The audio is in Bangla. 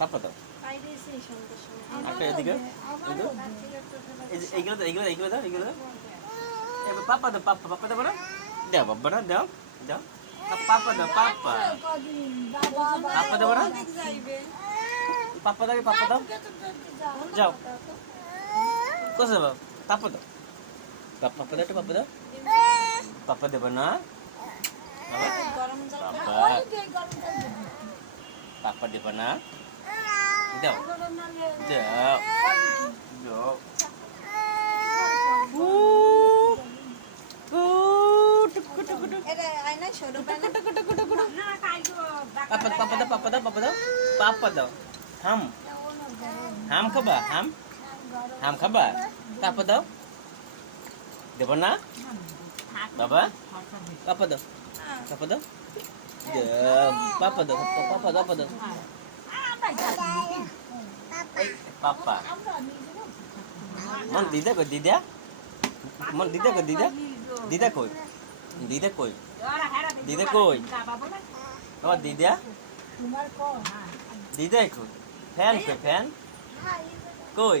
পাপা দাও একটা এদিকে এইগুলো দাও এইগুলো দাও এইগুলো দাও এবার পাপা দাও পাপা দাও না দাও বাবা না দাও দাও পাপা দাও পাপা পাপা দাও না পাপা দাও যাও কোথায় যাবো পাপা দাও পাপা দাও পাপা দাও পাপা দেবো না পাপা দেবো না দাও দাও দাও পাপা দাও হাম খাবা হাম খাবা পাপা দাও দেব না বাবা পাপা দাও পাপা দাও পাপা দাও পাপা দাও পাপা মন দিদা কই দিদা মন দিদা কই দিদা দিদা কই দিদা কই দিদা কই আমার দিদা দিদা কই ফ্যান কই ফ্যান কই